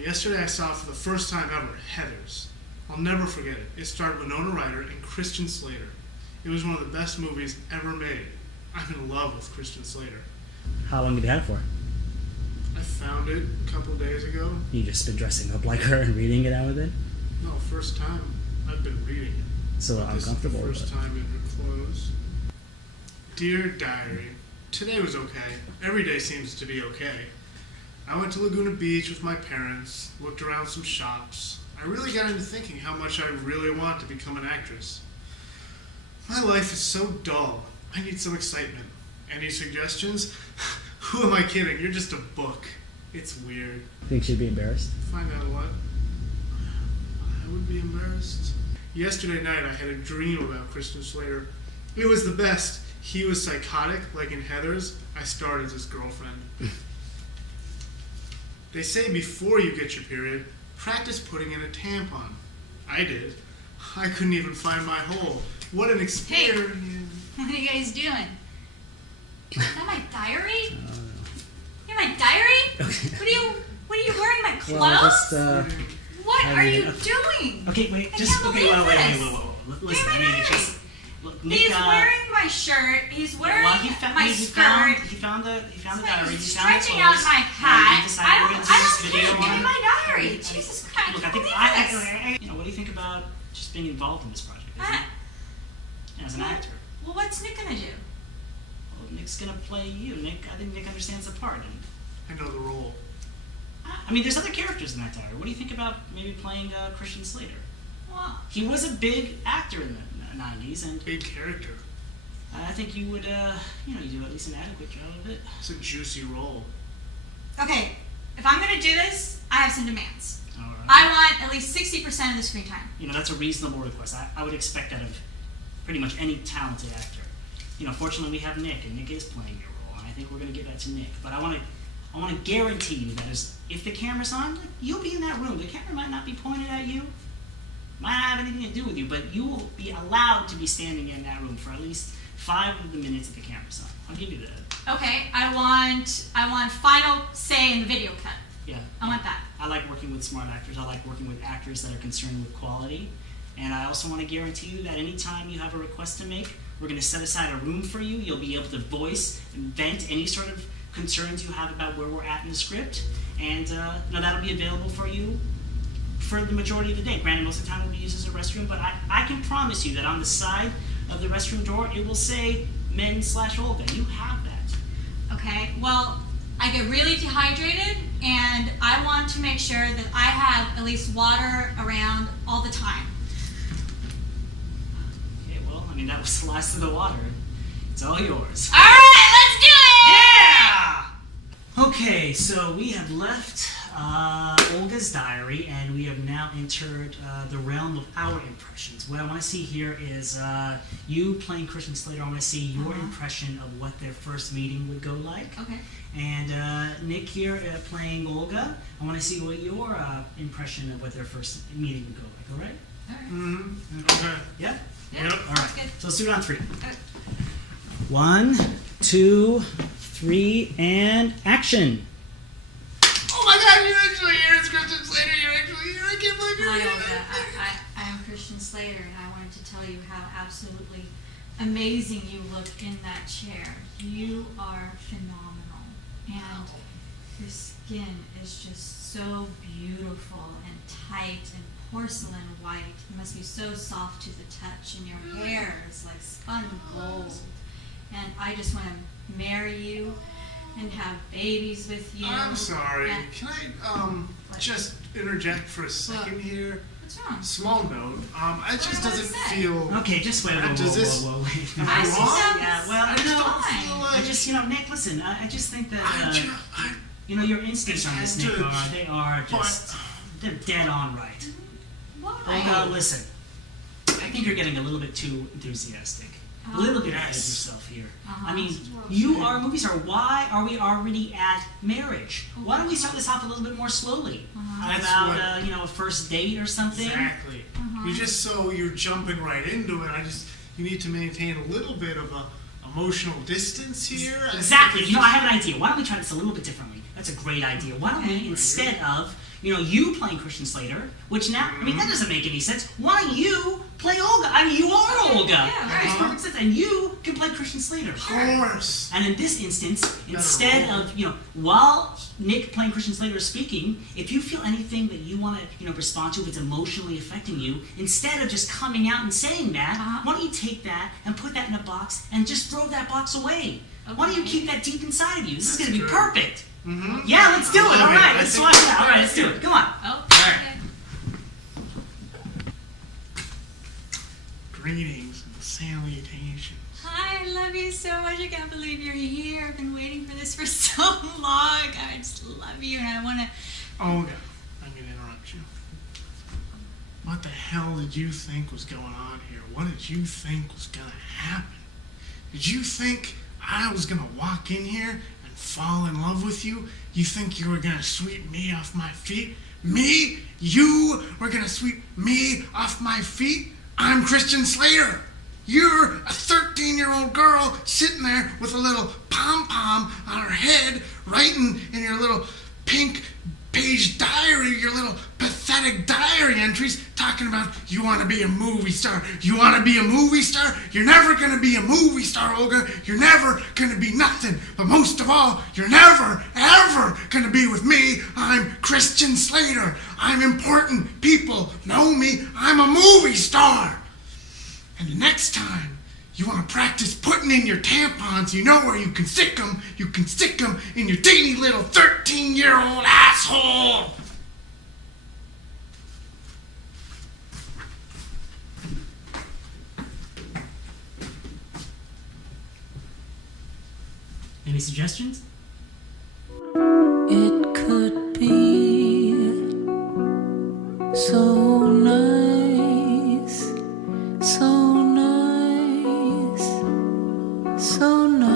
Yesterday I saw for the first time ever Heathers. I'll never forget it. It starred Winona Ryder and Christian Slater. It was one of the best movies ever made. I'm in love with Christian Slater. How long have you had it for? I found it a couple days ago. You just been dressing up like her and reading it out of it? No, first time I've been reading it. It's a little uncomfortable. This is the first time in her clothes. Dear Diary, today was okay. Every day seems to be okay. I went to Laguna Beach with my parents, looked around some shops. I really got into thinking how much I really want to become an actress. My life is so dull. I need some excitement. Any suggestions? Who am I kidding? You're just a book. It's weird. Think she'd be embarrassed? Find out what? I would be embarrassed. Yesterday night I had a dream about Christian Slater. It was the best. He was psychotic, like in Heathers. I starred as his girlfriend. They say before you get your period, practice putting in a tampon. I did. I couldn't even find my hole. What an experience. Hey, what are you guys doing? Is that my diary? You're my diary? Okay. What are you wearing, my clothes? Well, just, what are you doing? Okay, wait, I just, can't okay, believe wait. this. Listen, You're I my mean, diary. it's just, look, Nick, He's wearing my shirt. He's wearing my skirt. He found the diary. He's He found the stretching clothes, out my and hat. he decided we're gonna do this video Give me on- my diary. Jesus Christ. Look, I think, what do you think about just being involved in this project? As an actor. Well, what's Nick gonna do? Well, Nick's gonna play you. I think Nick understands the part. And, I know the role. I mean, there's other characters in that diary. What do you think about maybe playing Christian Slater? Well, He was a big actor in the 90s, and Big character. I think you would, you do at least an adequate job of it. It's a juicy role. okay. If I'm gonna do this, I have some demands. All right. I want at least 60% of the screen time. That's a reasonable request. I would expect that of pretty much any talented actor. Fortunately we have Nick, and Nick is playing your role, and I think we're going to give that to Nick. But I want to guarantee you that if the camera's on, you'll be in that room. The camera might not be pointed at you, might not have anything to do with you, but you will be allowed to be standing in that room for at least 5 of the minutes that the camera's on. I'll give you that. Okay, I want final say in the video cut. Yeah. I want that. I like working with smart actors. I like working with actors that are concerned with quality. And I also want to guarantee you that anytime you have a request to make, we're going to set aside a room for you. You'll be able to voice and vent any sort of concerns you have about where we're at in the script. And that'll be available for you for the majority of the day. Granted, most of the time it will be used as a restroom, but I can promise you that on the side of the restroom door, it will say men/Olga. You have that. Okay, well, I get really dehydrated, and I want to make sure that I have at least water around all the time. Okay, well, that was the last of the water. It's all yours. All right, let's do it! Yeah! Okay, so we have left Olga's diary, and we have now entered the realm of our impressions. What I want to see here is you playing Christian Slater. I want to see your impression of what their first meeting would go like. Okay. And Nick here playing Olga. I want to see what your impression of what their first meeting would go like. All right? All right. Mm-hmm. Okay. Yeah? Yeah, Yep. All right. sounds good. So let's do it on 3. Okay. 1, 2, 3, and action. Oh my God! You're actually here. It's Christian Slater. You're actually here. I can't believe you're Hi, here. Olga. I'm Christian Slater, and I wanted to tell you how absolutely amazing you look in that chair. You are phenomenal, and your skin is just so beautiful and tight and porcelain white. It must be so soft to the touch, and your hair is like spun gold. And I just want to marry you and have babies with you. I'm sorry. And- Can I just interject for a second here? What's wrong? Small note. It just What doesn't say? feel. Okay, just wait. Does this- Whoa, wait. Am I I see wrong? some- Yeah, well, I just no. don't fine. feel I like. just, Nick, listen, I just think that, I your instincts on this, Nick, Just- they are just, they're dead on right. Why? Olga, listen, I think you're getting a little bit too enthusiastic. A little bit ahead of yourself here. I mean, our movies are, why are we already at marriage? Why don't we start this off a little bit more slowly? That's About, a first date or something? Exactly. You just you're jumping right into it. You need to maintain a little bit of a emotional distance here. Exactly. I have an idea. Why don't we try this a little bit differently? That's a great idea. Why don't we, instead of, you playing Christian Slater, which now, that doesn't make any sense. Why don't you play Olga? You are Olga. Yeah, That makes right. perfect sense. And you can play Christian Slater. Of course. And in this instance, instead of, while Nick playing Christian Slater is speaking, if you feel anything that you want to, respond to, if it's emotionally affecting you, instead of just coming out and saying that, why don't you take that and put that in a box and just throw that box away? Why don't you keep that deep inside of you? This is going to be perfect. Mm-hmm. Yeah, let's do it. All love it. right, I let's think- swap it out. All right, let's do it. Come on. Oh, right. okay. Greetings and salutations. Hi, I love you so much. I can't believe you're here. I've been waiting for this for so long. I just love you, and I want to. Olga, I'm going to interrupt you. What the hell did you think was going on here? What did you think was going to happen? Did you think I was going to walk in here and fall in love with you? You think you were going to sweep me off my feet? Me? You were going to sweep me off my feet? I'm Christian Slater. You're a 13-year-old girl sitting there with a little pom-pom on her head, writing in your little pink page diary, your little pathetic diary entries, talking about you want to be a movie star. You want to be a movie star? You're never going to be a movie star, Olga. You're never going to be nothing. But most of all, you're never, ever going to be with me. I'm Christian Slater. I'm important. People know me. I'm a movie star. And the next time you want to practice putting in your tampons, you know where you can stick them. You can stick them in your teeny little 13-year-old asshole. Any suggestions? It could be so nice, so nice, so nice.